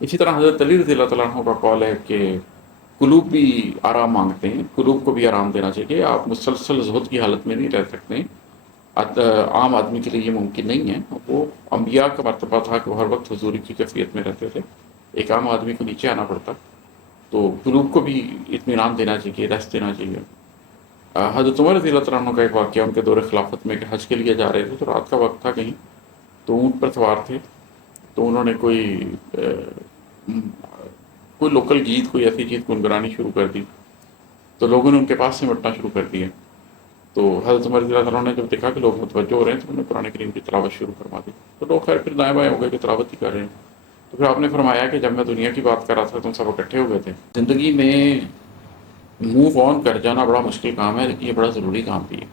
اسی طرح حضرت علی رضی اللہ تعالیٰ عنہ کا قول ہے کہ قلوب بھی آرام مانگتے ہیں، قلوب کو بھی آرام دینا چاہیے، آپ مسلسل زہد کی حالت میں نہیں رہ سکتے۔ عام آدمی کے لیے یہ ممکن نہیں ہے۔ وہ انبیاء کا مرتبہ تھا کہ وہ ہر وقت حضوری کی کیفیت میں رہتے تھے، ایک عام آدمی کو نیچے آنا پڑتا، تو قلوب کو بھی اطمینان دینا چاہیے، ریسٹ دینا چاہیے۔ حضرت عمر رضی اللہ تعالیٰ عنہ کا ایک واقعہ ان کے دور خلافت میں کہ حج کے لیے جا رہے تھے، تو رات کا وقت تھا کہیں، تو اونٹ پر سوار تھے، تو انہوں نے کوئی لوکل گیت، کوئی ایسی چیز گنگنانی شروع کر دی، تو لوگوں نے ان کے پاس سے مٹنا شروع کر دیا۔ تو حضرت عمر رضی اللہ تعالیٰ نے جب دیکھا کہ لوگ متوجہ ہو رہے ہیں تو انہوں نے قرآن کریم کی تلاوت شروع فرما دی، تو لوگ خیر پھر دائیں بائیں ہو گئے کہ تلاوت ہی کر رہے ہیں۔ تو پھر آپ نے فرمایا کہ جب میں دنیا کی بات کر رہا تھا تم سب اکٹھے ہو گئے تھے۔ زندگی میں موو آن کر جانا بڑا مشکل کام ہے، لیکن یہ بڑا ضروری کام بھی ہے۔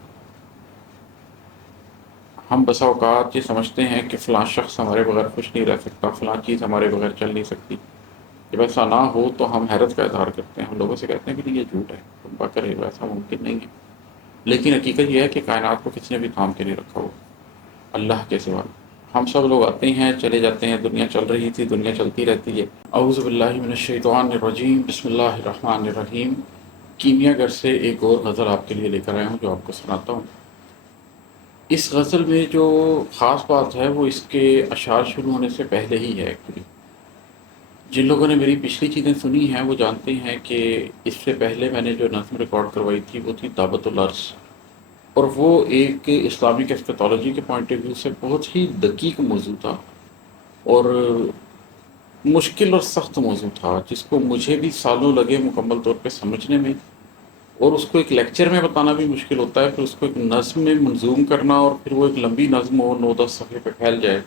ہم بسا اوقات یہ سمجھتے ہیں کہ فلاں شخص ہمارے بغیر خوش نہیں رہ سکتا، فلاں چیز ہمارے بغیر چل نہیں سکتی۔ جب ایسا نہ ہو تو ہم حیرت کا اظہار کرتے ہیں، ہم لوگوں سے کہتے ہیں کہ یہ جھوٹ ہے، تم بکر ہے، ایسا ممکن نہیں ہے۔ لیکن حقیقت یہ ہے کہ کائنات کو کسی نے بھی تھام کے نہیں رکھا ہو اللہ کے سوا۔ ہم سب لوگ آتے ہیں چلے جاتے ہیں، دنیا چل رہی تھی، دنیا چلتی رہتی ہے۔ اعوذ باللہ من الشیطان الرجیم، بسم اللہ الرحمن الرحیم۔ کیمیا گر سے ایک اور غزل آپ کے لیے لے کر آیا ہوں جو آپ کو سناتا ہوں۔ اس غزل میں جو خاص بات ہے وہ اس کے اشعار شروع ہونے سے پہلے ہی ہے ایکچولی۔ جن لوگوں نے میری پچھلی چیزیں سنی ہیں وہ جانتے ہیں کہ اس سے پہلے میں نے جو نظم ریکارڈ کروائی تھی وہ تھی دعوت العرض، اور وہ ایک اسلامک ایسکیٹالوجی کے پوائنٹ آف ویو سے بہت ہی دقیق موضوع تھا، اور مشکل اور سخت موضوع تھا، جس کو مجھے بھی سالوں لگے مکمل طور پہ سمجھنے میں، اور اس کو ایک لیکچر میں بتانا بھی مشکل ہوتا ہے، پھر اس کو ایک نظم میں منظوم کرنا، اور پھر وہ ایک لمبی نظم ہو 9-10 صفحے پہ پھیل جائے،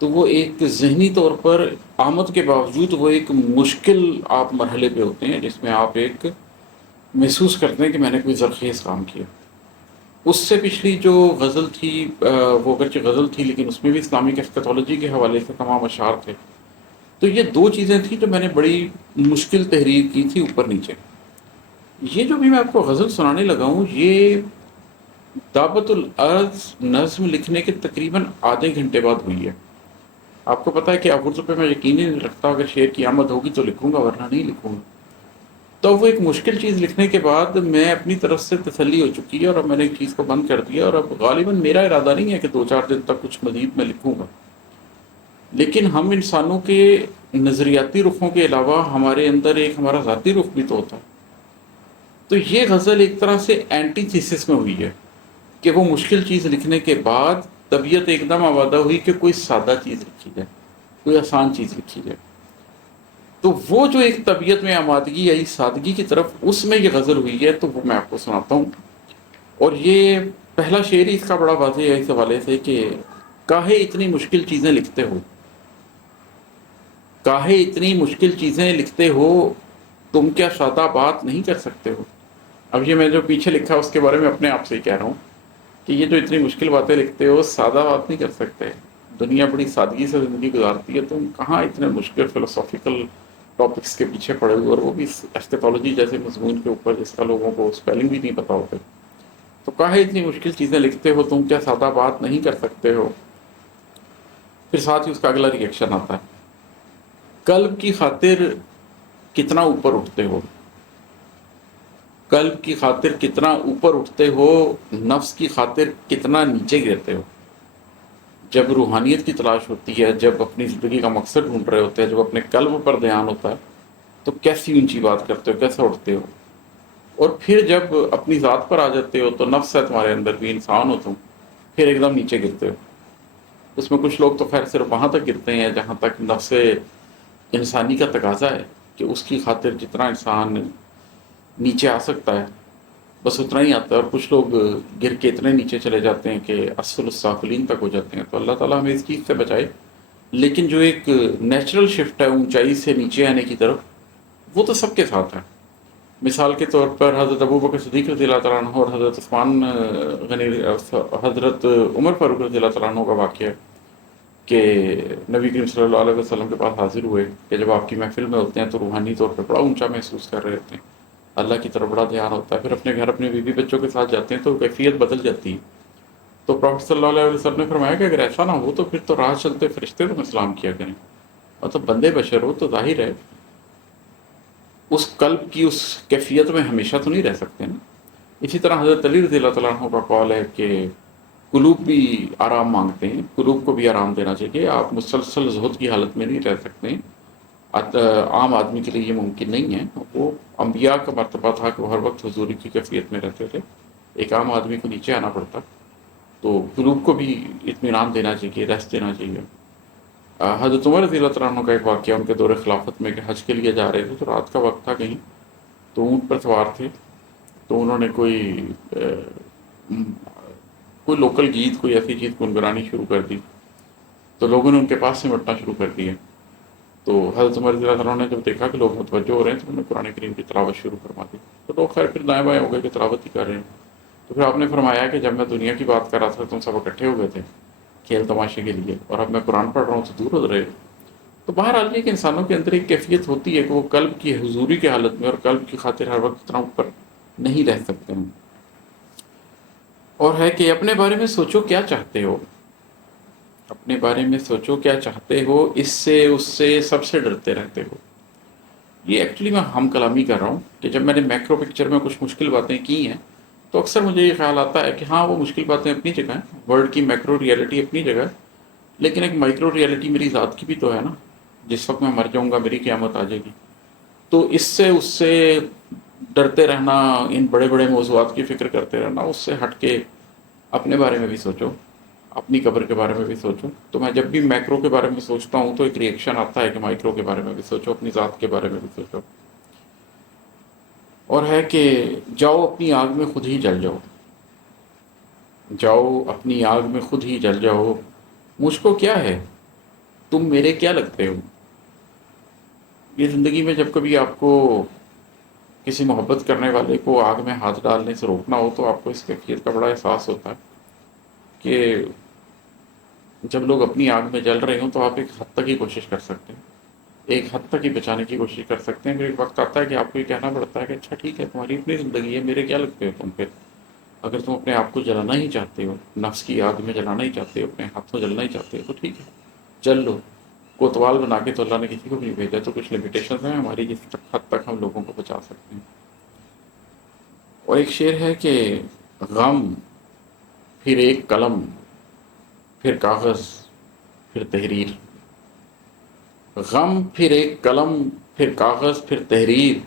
تو وہ ایک ذہنی طور پر آمد کے باوجود وہ ایک مشکل آپ مرحلے پہ ہوتے ہیں، جس میں آپ ایک محسوس کرتے ہیں کہ میں نے کوئی زرخیز کام کیا۔ اس سے پچھلی جو غزل تھی وہ اگرچہ غزل تھی لیکن اس میں بھی اسلامک ایسکیٹالوجی کے حوالے سے تمام اشعار تھے۔ تو یہ دو چیزیں تھیں جو میں نے بڑی مشکل تحریر کی تھی اوپر نیچے۔ یہ جو بھی میں آپ کو غزل سنانے لگا ہوں یہ دعوت الارض نظم لکھنے کے تقریباً آدھے گھنٹے بعد ہوئی ہے۔ آپ کو پتہ ہے کہ اب اردو پہ میں یقین ہی نہیں رکھتا، اگر شعر کی آمد ہوگی تو لکھوں گا ورنہ نہیں لکھوں گا۔ تو وہ ایک مشکل چیز لکھنے کے بعد میں اپنی طرف سے تسلی ہو چکی ہے، اور اب میں نے ایک چیز کو بند کر دیا، اور اب غالباً میرا ارادہ نہیں ہے کہ 2-4 دن تک کچھ مزید میں لکھوں گا۔ لیکن ہم انسانوں کے نظریاتی رخوں کے علاوہ ہمارے اندر ایک ہمارا ذاتی رخ بھی تو ہوتا ہے۔ تو یہ غزل ایک طرح سے اینٹی تھیسس میں ہوئی ہے کہ وہ مشکل چیز لکھنے کے بعد طبیعت ایک دم آمادہ ہوئی کہ کوئی سادہ چیز لکھی جائے، کوئی آسان چیز لکھی جائے۔ تو وہ جو ایک طبیعت میں آمادگی آئی سادگی کی طرف، اس میں یہ غزل ہوئی ہے، تو وہ میں آپ کو سناتا ہوں۔ اور یہ پہلا شعر ہی اس کا بڑا واضح ہے اس حوالے سے کہ کاہے اتنی مشکل چیزیں لکھتے ہو، کاہے اتنی مشکل چیزیں لکھتے ہو، تم کیا سادہ بات نہیں کر سکتے ہو۔ اب یہ میں جو پیچھے لکھا اس کے بارے میں اپنے آپ سے ہی کہہ رہا ہوں کہ یہ جو اتنی مشکل باتیں لکھتے ہو سادہ بات نہیں کر سکتے، دنیا بڑی سادگی سے زندگی گزارتی ہے، تم کہاں اتنے مشکل فلسافیکل ٹاپکس کے پیچھے پڑے ہوئے، اور وہ بھی ایسٹیپالوجی جیسے مضمون کے اوپر جس کا لوگوں کو اسپیلنگ بھی نہیں پتا ہوتے، تو کاہے اتنی مشکل چیزیں لکھتے ہو، تم کیا سادہ بات نہیں کر سکتے ہو۔ پھر ساتھ ہی اس کا اگلا ریئیکشن آتا ہے، قلب کی خاطر کتنا اوپر اٹھتے ہو، قلب کی خاطر کتنا اوپر اٹھتے ہو، نفس کی خاطر کتنا نیچے گرتے ہو۔ جب روحانیت کی تلاش ہوتی ہے، جب اپنی زندگی کا مقصد ڈھونڈ رہے ہوتے ہیں، جب اپنے قلب پر دھیان ہوتا ہے، تو کیسی اونچی بات کرتے ہو، کیسا اٹھتے ہو۔ اور پھر جب اپنی ذات پر آ جاتے ہو تو نفس ہے تمہارے اندر بھی، انسان ہو تم، پھر ایک دم نیچے گرتے ہو۔ اس میں کچھ لوگ تو خیر صرف وہاں تک گرتے ہیں جہاں تک نفس انسانی کا تقاضا ہے کہ اس کی خاطر جتنا انسان نیچے آ سکتا ہے بس اتنا ہی آتا ہے، اور کچھ لوگ گر کے اتنے نیچے چلے جاتے ہیں کہ اسفل السافلین تک ہو جاتے ہیں۔ تو اللہ تعالیٰ ہمیں اس چیز سے بچائے، لیکن جو ایک نیچرل شفٹ ہے اونچائی سے نیچے آنے کی طرف، وہ تو سب کے ساتھ ہے۔ مثال کے طور پر حضرت ابوبکر صدیق رضی اللہ تعالیٰ عنہ اور حضرت عثمان حضرت عمر فاروق رضی اللہ تعالیٰ عنہ کا واقعہ ہے کہ نبی کریم صلی اللہ علیہ وسلم کے پاس حاضر ہوئے کہ جب آپ کی محفل میں ہوتے ہیں تو روحانی طور پہ بڑا اونچا محسوس کر رہے ہوتے ہیں، اللہ کی طرف بڑا دھیان ہوتا ہے، پھر اپنے گھر اپنے بیوی بچوں کے ساتھ جاتے ہیں تو کیفیت بدل جاتی ہے۔ تو پروفیٹ صلی اللہ علیہ وسلم نے فرمایا کہ اگر ایسا نہ ہو تو پھر تو راہ چلتے فرشتے تمہیں سلام کیا کریں۔ مطلب بندے بشر ہو تو ظاہر ہے اس قلب کی اس کیفیت میں ہمیشہ تو نہیں رہ سکتے نا. اسی طرح حضرت علی رضی اللہ تعالیٰ عنہ کا قول ہے کہ قلوب بھی آرام مانگتے ہیں، قلوب کو بھی آرام دینا چاہیے. آپ مسلسل زہد کی حالت میں نہیں رہ سکتے. عام آدمی کے لیے یہ ممکن نہیں ہے. وہ انبیاء کا مرتبہ تھا کہ وہ ہر وقت حضوری کی کیفیت میں رہتے تھے. ایک عام آدمی کو نیچے آنا پڑتا. تو قلوب کو بھی اطمینان دینا چاہیے، ریسٹ دینا چاہیے. حضرت عمر رضی اللہ تعالیٰ عنہ کا ایک واقعہ ان کے دور خلافت میں کہ حج کے لیے جا رہے تھے تو رات کا وقت تھا کہیں، تو اونٹ پر سوار تھے. تو انہوں نے کوئی لوکل گیت، کوئی ایسی چیز گنگنانی شروع کر دی. تو لوگوں نے ان کے پاس سے مٹنا شروع کر دیا. تو حضرت عمر رضی اللہ عنہ نے جب دیکھا کہ لوگ متوجہ ہو رہے ہیں تو انہوں نے قرآن کریم کی تلاوت شروع فرما دی. تو لوگ خیر پھر دائیں بائیں ہو گئے کہ تلاوت ہی کر رہے ہیں. تو پھر آپ نے فرمایا کہ جب میں دنیا کی بات کر رہا تھا تم سب اکٹھے ہو گئے تھے کھیل تماشے کے لیے، اور اب میں قرآن پڑھ رہا ہوں تو دور ہو رہے. تو بہرحال یہ کہ انسانوں کے اندر ایک کیفیت ہوتی ہے کہ وہ قلب کی حضوری کی حالت میں اور قلب کی خاطر ہر وقت اتنا اوپر نہیں رہ سکتے ہیں. اور ہے کہ اپنے بارے میں سوچو کیا چاہتے ہو، اپنے بارے میں سوچو کیا چاہتے ہو، اس سے اس سے سب سے ڈرتے رہتے ہو. یہ ایکچولی میں ہم کلامی کر رہا ہوں کہ جب میں نے میکرو پکچر میں کچھ مشکل باتیں کی ہیں تو اکثر مجھے یہ خیال آتا ہے کہ ہاں وہ مشکل باتیں اپنی جگہ ہیں، ورلڈ کی میکرو ریئلٹی اپنی جگہ ہے، لیکن ایک مائکرو ریئلٹی میری ذات کی بھی تو ہے نا. جس وقت میں مر جاؤں گا میری قیامت آ جائے گی. تو اس سے اس سے ڈرتے رہنا، ان بڑے بڑے موضوعات کی فکر کرتے رہنا، اس سے ہٹ کے اپنے بارے میں بھی سوچو، اپنی قبر کے بارے میں بھی سوچو. تو میں جب بھی میکرو کے بارے میں سوچتا ہوں تو ایک ریئیکشن آتا ہے کہ مائکرو کے بارے میں بھی سوچو، اپنی ذات کے بارے میں بھی سوچو. اور ہے کہ جاؤ اپنی آگ میں خود ہی جل جاؤ، جاؤ اپنی آگ میں خود ہی جل جاؤ. مجھ کو کیا ہے، تم میرے کیا لگتے ہو. یہ زندگی میں جب کبھی آپ کو کسی محبت کرنے والے کو آگ میں ہاتھ ڈالنے سے روکنا ہو تو آپ کو اس کیفیت کا بڑا احساس ہوتا ہے کہ جب لوگ اپنی آگ میں جل رہے ہوں تو آپ ایک حد تک ہی کوشش کر سکتے ہیں، ایک حد تک ہی بچانے کی کوشش کر سکتے ہیں. پھر ایک وقت آتا ہے کہ آپ کو یہ کہنا پڑتا ہے کہ اچھا ٹھیک ہے تمہاری اپنی زندگی ہے، میرے کیا لگتے ہو تم پھر. اگر تم اپنے آپ کو جلانا ہی چاہتے ہو، نفس کی آگ میں جلانا ہی چاہتے ہو، اپنے ہاتھوں جلنا ہی چاہتے ہو تو ٹھیک ہے جل لو. کوتوال بنا کے تو اللہ نے کسی کو بھی نہیں بھیجا. تو کچھ لمیٹیشنز ہیں ہماری جس حد تک ہم لوگوں کو بچا سکتے ہیں. اور ایک شعر ہے کہ غم پھر ایک قلم پھر کاغذ پھر تحریر. غم پھر ایک قلم پھر کاغذ پھر تحریر.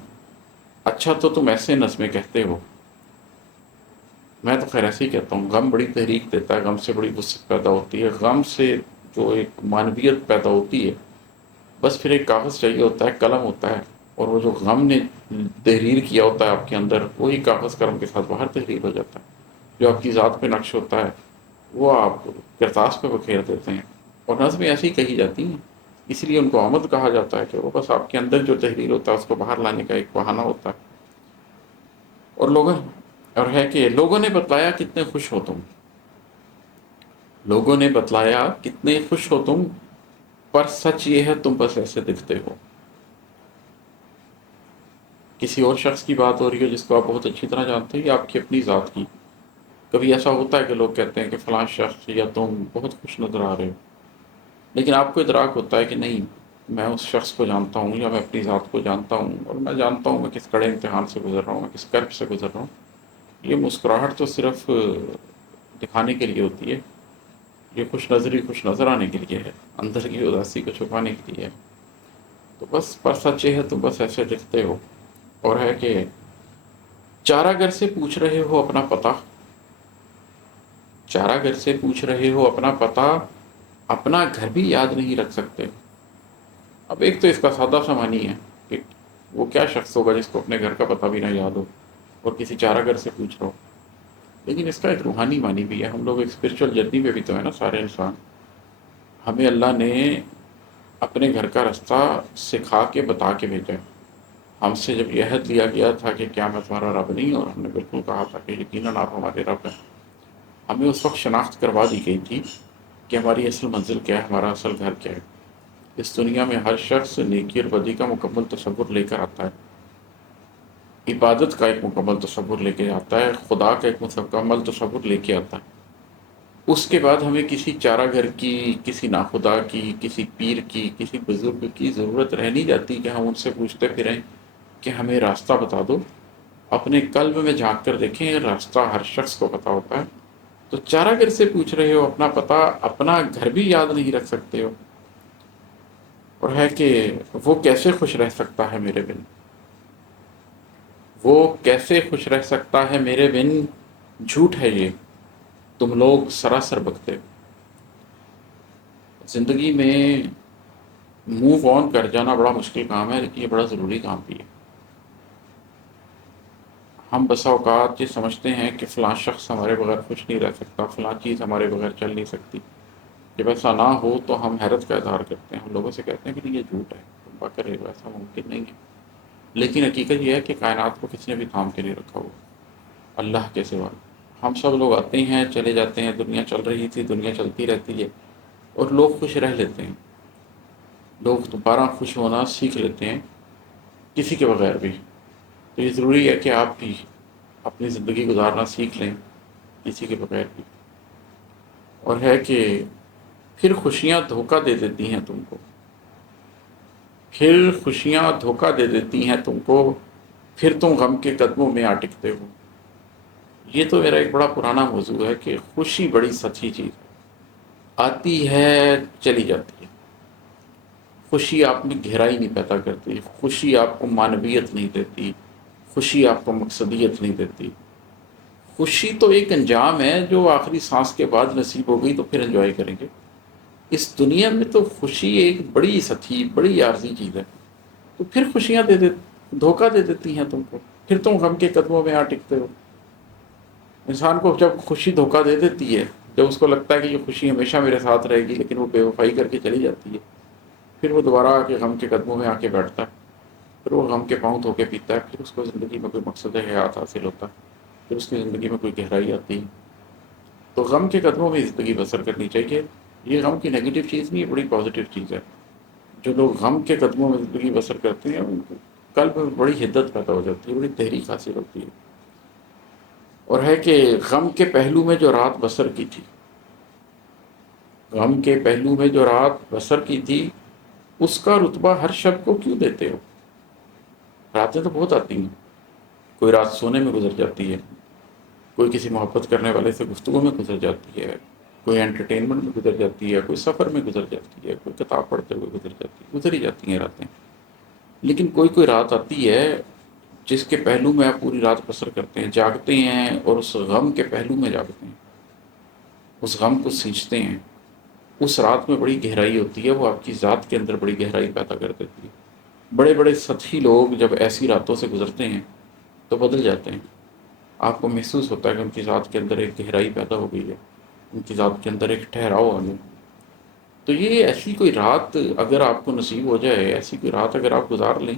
اچھا تو تم ایسے نظمیں کہتے ہو. میں تو خیر ایسے ہی کہتا ہوں، غم بڑی تحریک دیتا ہے، غم سے بڑی وسعت پیدا ہوتی ہے، غم سے جو ایک معنویت پیدا ہوتی ہے. بس پھر ایک کاغذ چاہیے ہوتا ہے، قلم ہوتا ہے، اور وہ جو غم نے تحریر کیا ہوتا ہے آپ کے اندر وہی کاغذ قلم کے ساتھ باہر تحریر ہو جاتا ہے. جو آپ کی ذات پہ نقش ہوتا ہے وہ آپ کرتاس پہ بکھیر دیتے ہیں. اور نظمیں ایسی کہی جاتی ہیں، اس لیے ان کو آمد کہا جاتا ہے کہ وہ بس آپ کے اندر جو تحریر ہوتا ہے اس کو باہر لانے کا ایک بہانہ ہوتا ہے. اور ہے کہ لوگوں نے بتلایا کتنے خوش ہو تم، لوگوں نے بتلایا کتنے خوش ہو تم، پر سچ یہ ہے تم بس ایسے دکھتے ہو. کسی اور شخص کی بات ہو رہی ہو جس کو آپ بہت اچھی طرح جانتے ہیں یا آپ کی اپنی ذات کی. کبھی ایسا ہوتا ہے کہ لوگ کہتے ہیں کہ فلاں شخص یا تم بہت خوش نظر آ رہے ہو، لیکن آپ کو ادراک ہوتا ہے کہ نہیں، میں اس شخص کو جانتا ہوں یا میں اپنی ذات کو جانتا ہوں، اور میں جانتا ہوں میں کس کڑے امتحان سے گزر رہا ہوں، میں کس کرب سے گزر رہا ہوں. یہ مسکراہٹ تو صرف دکھانے کے لیے ہوتی ہے، یہ خوش نظری خوش نظر آنے کے لیے ہے، اندر کی اداسی کو چھپانے کے لیے ہے. تو بس پر سچ یہ ہے تم بس ایسے دکھتے ہو. اور ہے کہ چارہ گر سے پوچھ رہے ہو اپنا پتہ، چارہ گر سے پوچھ رہے ہو اپنا پتہ، اپنا گھر بھی یاد نہیں رکھ سکتے. اب ایک تو اس کا سادہ سا معنی ہے کہ وہ کیا شخص ہوگا جس کو اپنے گھر کا پتہ بھی نہ یاد ہو اور کسی چارہ گر سے پوچھ رہا ہو. لیکن اس کا ایک روحانی معنی بھی ہے. ہم لوگ ایک اسپرچل جرنی پہ بھی تو ہے نا سارے انسان. ہمیں اللہ نے اپنے گھر کا رستہ سکھا کے بتا کے بھیجا ہے. ہم سے جب یہ عہد لیا گیا تھا کہ کیا میں تمہارا رب نہیں، اور ہم نے بالکل کہا تھا کہ یقیناً آپ ہمارے رب ہیں. ہمیں اس وقت شناخت کروا دی گئی تھی کہ ہماری اصل منزل کیا ہے، ہمارا اصل گھر کیا ہے. اس دنیا میں ہر شخص نیکی اور بدی کا مکمل تصور لے کر آتا ہے، عبادت کا ایک مکمل تصور لے کے آتا ہے، خدا کا ایک مکمل تصور لے کے آتا ہے. اس کے بعد ہمیں کسی چارہ گھر کی، کسی ناخدا کی، کسی پیر کی، کسی بزرگ کی ضرورت رہ نہیں جاتی کہ ہم ان سے پوچھتے پھریں کہ ہمیں راستہ بتا دو۔ اپنے قلب میں جھانک کر دیکھیں، راستہ ہر شخص کو پتہ ہوتا ہے۔ تو چارہ گھر سے پوچھ رہے ہو اپنا پتہ، اپنا گھر بھی یاد نہیں رکھ سکتے ہو، اور ہے کہ وہ کیسے خوش رہ سکتا ہے میرے بن، وہ کیسے خوش رہ سکتا ہے میرے بن، جھوٹ ہے یہ تم لوگ سراسر بکتے ہو۔ زندگی میں موو آن کر جانا بڑا مشکل کام ہے، لیکن یہ بڑا ضروری کام بھی ہے۔ ہم بسا اوقات یہ سمجھتے ہیں کہ فلاں شخص ہمارے بغیر خوش نہیں رہ سکتا، فلاں چیز ہمارے بغیر چل نہیں سکتی۔ جب ایسا نہ ہو تو ہم حیرت کا اظہار کرتے ہیں، ہم لوگوں سے کہتے ہیں کہ یہ جھوٹ ہے، تم بک رہے ہو، ایسا ممکن نہیں ہے۔ لیکن حقیقت یہ ہے کہ کائنات کو کسی نے بھی تھام کے نہیں رکھا ہوا اللہ کے سوا۔ ہم سب لوگ آتے ہیں چلے جاتے ہیں، دنیا چل رہی تھی، دنیا چلتی رہتی ہے، اور لوگ خوش رہ لیتے ہیں، لوگ دوبارہ خوش ہونا سیکھ لیتے ہیں کسی کے بغیر بھی۔ تو یہ ضروری ہے کہ آپ بھی اپنی زندگی گزارنا سیکھ لیں کسی کے بغیر بھی۔ اور ہے کہ پھر خوشیاں دھوکہ دے دیتی ہیں تم کو، پھر خوشیاں دھوکہ دے دیتی ہیں تم کو، پھر تم غم کے قدموں میں آ ٹکتے ہو۔ یہ تو میرا ایک بڑا پرانا موضوع ہے کہ خوشی بڑی سچی چیز ہے، آتی ہے چلی جاتی ہے۔ خوشی آپ میں گہرائی نہیں پیدا کرتی، خوشی آپ کو معنویت نہیں دیتی، خوشی آپ کو مقصدیت نہیں دیتی۔ خوشی تو ایک انجام ہے جو آخری سانس کے بعد نصیب ہو گئی تو پھر انجوائے کریں گے۔ اس دنیا میں تو خوشی ایک بڑی سطحی، بڑی عارضی چیز ہے۔ تو پھر خوشیاں دھوکہ دے دیتی ہیں تم کو، پھر تم غم کے قدموں میں آ ٹکتے ہو۔ انسان کو جب خوشی دھوکہ دے دیتی ہے، جب اس کو لگتا ہے کہ یہ خوشی ہمیشہ میرے ساتھ رہے گی، لیکن وہ بے وفائی کر کے چلی جاتی ہے، پھر وہ دوبارہ آ کے غم کے قدموں میں آ کے بیٹھتا ہے، پھر وہ غم کے پاؤں دھو کے پیتا ہے، پھر اس کو زندگی میں کوئی مقصد حیات حاصل ہوتا ہے، پھر اس کی زندگی میں کوئی گہرائی آتی ہے۔ تو غم کے قدموں میں زندگی بسر کرنی چاہیے۔ یہ غم کی نگیٹو چیز نہیں ہے، بڑی پازیٹیو چیز ہے۔ جو لوگ غم کے قدموں میں زندگی بسر کرتے ہیں ان کو قلب میں بڑی حدت پیدا ہو جاتی ہے، بڑی تحریک حاصل ہوتی ہے۔ اور ہے کہ غم کے پہلو میں جو رات بسر کی تھی، غم کے پہلو میں جو رات بسر کی تھی، اس کا رتبہ ہر شب کو کیوں دیتے ہو؟ راتیں تو بہت آتی ہیں، کوئی رات سونے میں گزر جاتی ہے، کوئی کسی محبت کرنے والے سے گفتگو میں گزر جاتی ہے، کوئی انٹرٹینمنٹ میں گزر جاتی ہے، کوئی سفر میں گزر جاتی ہے، کوئی کتاب پڑھتے ہوئے گزر جاتی ہے، گزر ہی جاتی ہیں راتیں۔ لیکن کوئی رات آتی ہے جس کے پہلو میں آپ پوری رات بسر کرتے ہیں، جاگتے ہیں، اور اس غم کے پہلو میں جاگتے ہیں، اس غم کو سینچتے ہیں۔ اس رات میں بڑی گہرائی ہوتی ہے، وہ آپ کی ذات کے اندر بڑی گہرائی پیدا کر دیتی ہے۔ بڑے بڑے سطحی لوگ جب ایسی راتوں سے گزرتے ہیں تو بدل جاتے ہیں، آپ کو محسوس ہوتا ہے کہ ان کی ذات کے اندر ایک گہرائی پیدا ہو گئی ہے، ان کی ذات کے اندر ایک ٹھہراؤ آ گیا۔ تو یہ ایسی کوئی رات اگر آپ کو نصیب ہو جائے، ایسی کوئی رات اگر آپ گزار لیں،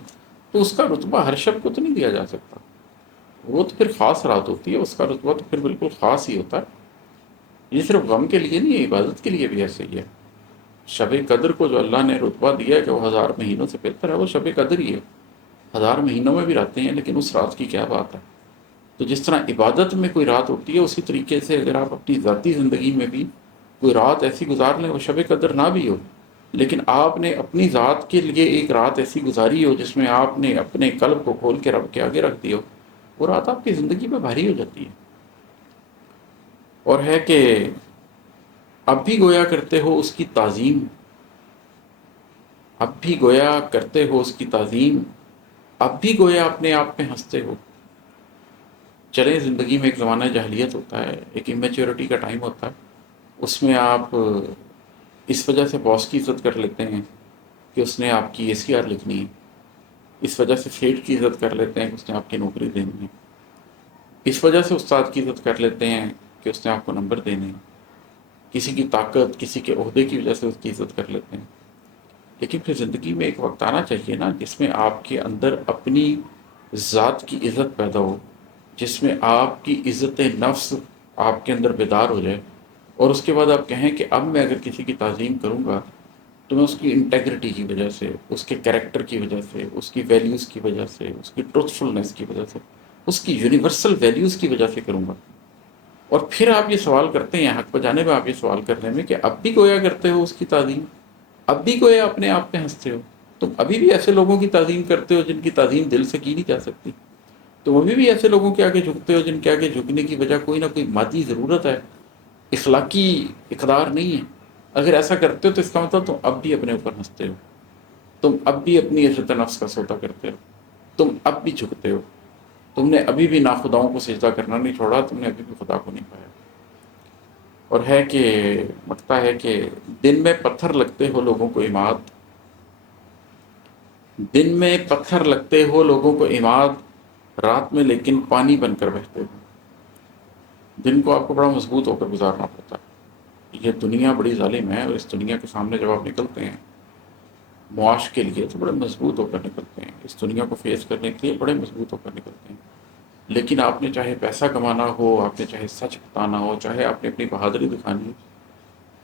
تو اس کا رتبہ ہر شب کو تو نہیں دیا جا سکتا، وہ تو پھر خاص رات ہوتی ہے، اس کا رتبہ تو پھر بالکل خاص ہی ہوتا ہے۔ یہ صرف غم کے لیے نہیں ہے، عبادت کے لیے بھی ایسے ہی ہے۔ شب قدر کو جو اللہ نے رتبہ دیا ہے کہ وہ 1000 مہینوں سے بہتر ہے، وہ شب قدر ہی ہے۔ 1000 مہینوں میں بھی راتیں ہیں، لیکن اس رات کی کیا بات ہے۔ تو جس طرح عبادت میں کوئی رات ہوتی ہے، اسی طریقے سے اگر آپ اپنی ذاتی زندگی میں بھی کوئی رات ایسی گزار لیں، وہ شب قدر نہ بھی ہو، لیکن آپ نے اپنی ذات کے لیے ایک رات ایسی گزاری ہو جس میں آپ نے اپنے قلب کو کھول کے رب کے آگے رکھ دی ہو، وہ رات آپ کی زندگی میں بھاری ہو جاتی ہے۔ اور ہے کہ اب بھی گویا کرتے ہو اس کی تعظیم، اب بھی گویا کرتے ہو اس کی تعظیم، اب بھی گویا اپنے آپ میں ہنستے ہو۔ چلیں، زندگی میں ایک زمانہ جاہلیت ہوتا ہے، ایک امیچیورٹی کا ٹائم ہوتا ہے، اس میں آپ اس وجہ سے باس کی عزت کر لیتے ہیں کہ اس نے آپ کی ACR لکھنی ہے، اس وجہ سے سیٹ کی عزت کر لیتے ہیں کہ اس نے آپ کی نوکری دینی ہے، اس وجہ سے استاد کی عزت کر لیتے ہیں کہ اس نے آپ کو نمبر دینے ہیں، کسی کی طاقت، کسی کے عہدے کی وجہ سے اس کی عزت کر لیتے ہیں۔ لیکن پھر زندگی میں ایک وقت آنا چاہیے نا جس میں آپ کے اندر اپنی ذات کی عزت پیدا ہو، جس میں آپ کی عزت نفس آپ کے اندر بیدار ہو جائے، اور اس کے بعد آپ کہیں کہ اب میں اگر کسی کی تعظیم کروں گا تو میں اس کی انٹیگریٹی کی وجہ سے، اس کے کریکٹر کی وجہ سے، اس کی ویلیوز کی وجہ سے، اس کی ٹروتھفلنس کی وجہ سے، اس کی یونیورسل ویلیوز کی وجہ سے کروں گا۔ اور پھر آپ یہ سوال کرتے ہیں، حق بجانے میں آپ یہ سوال کرنے میں، کہ اب بھی گویا کرتے ہو اس کی تعظیم، اب بھی گویا اپنے آپ پہ ہنستے ہو، تم ابھی بھی ایسے لوگوں کی تعظیم کرتے ہو جن کی تعظیم دل سے کی نہیں جا سکتی، تم ابھی بھی ایسے لوگوں کے آگے جھکتے ہو جن کے آگے جھکنے کی وجہ کوئی نہ کوئی مادی ضرورت ہے، اخلاقی اقدار نہیں ہے۔ اگر ایسا کرتے ہو تو اس کا مطلب تم اب بھی اپنے اوپر ہنستے ہو، تم اب بھی اپنی عزت نفس کا سودا کرتے ہو، تم اب بھی جھکتے ہو، تم نے ابھی بھی ناخداؤں کو سجدہ کرنا نہیں چھوڑا، تم نے ابھی بھی خدا کو نہیں پایا۔ اور ہے کہ لگتا ہے کہ دن میں پتھر لگتے ہو لوگوں کو عماد، دن میں پتھر لگتے ہو لوگوں کو عماد، رات میں لیکن پانی بن کر بہتے ہو۔ دن کو آپ کو بڑا مضبوط ہو کر گزارنا پڑتا ہے، یہ دنیا بڑی ظالم ہے، اور اس دنیا کے سامنے جب آپ نکلتے ہیں معاش کے لیے تو بڑے مضبوط ہو کر نکلتے ہیں، اس دنیا کو فیس کرنے کے لیے بڑے مضبوط ہو کر نکلتے ہیں۔ لیکن آپ نے چاہے پیسہ کمانا ہو، آپ نے چاہے سچ بتانا ہو، چاہے آپ نے اپنی بہادری دکھانی ہو،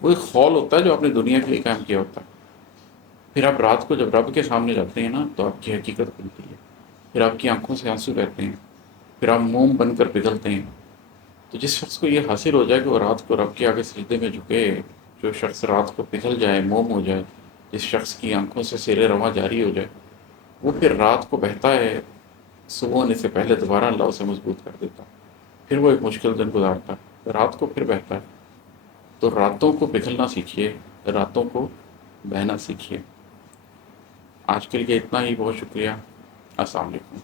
وہ ایک خول ہوتا ہے جو آپ نے دنیا کے لیے قائم کیا ہوتا ہے۔ پھر آپ رات کو جب رب کے سامنے جاتے ہیں نا تو آپ کی حقیقت کھلتی ہے، پھر آپ کی آنکھوں سے آنسو بہتے ہیں، پھر آپ موم بن کر پگھلتے ہیں۔ تو جس شخص کو یہ حاصل ہو جائے کہ وہ رات کو رب کے آگے سجدے میں جھکے، جو شخص رات کو پگھل جائے، موم ہو جائے، جس شخص کی آنکھوں سے سیل رواں جاری ہو جائے، وہ پھر رات کو بہتا ہے، صبح ہونے سے پہلے دوبارہ اللہ اسے مضبوط کر دیتا، پھر وہ ایک مشکل دن گزارتا ہے، رات کو پھر بہتا ہے۔ تو راتوں کو پگھلنا سیکھیے، راتوں کو بہنا سیکھیے۔ آج کے لیے اتنا ہی، بہت شکریہ، السلام علیکم۔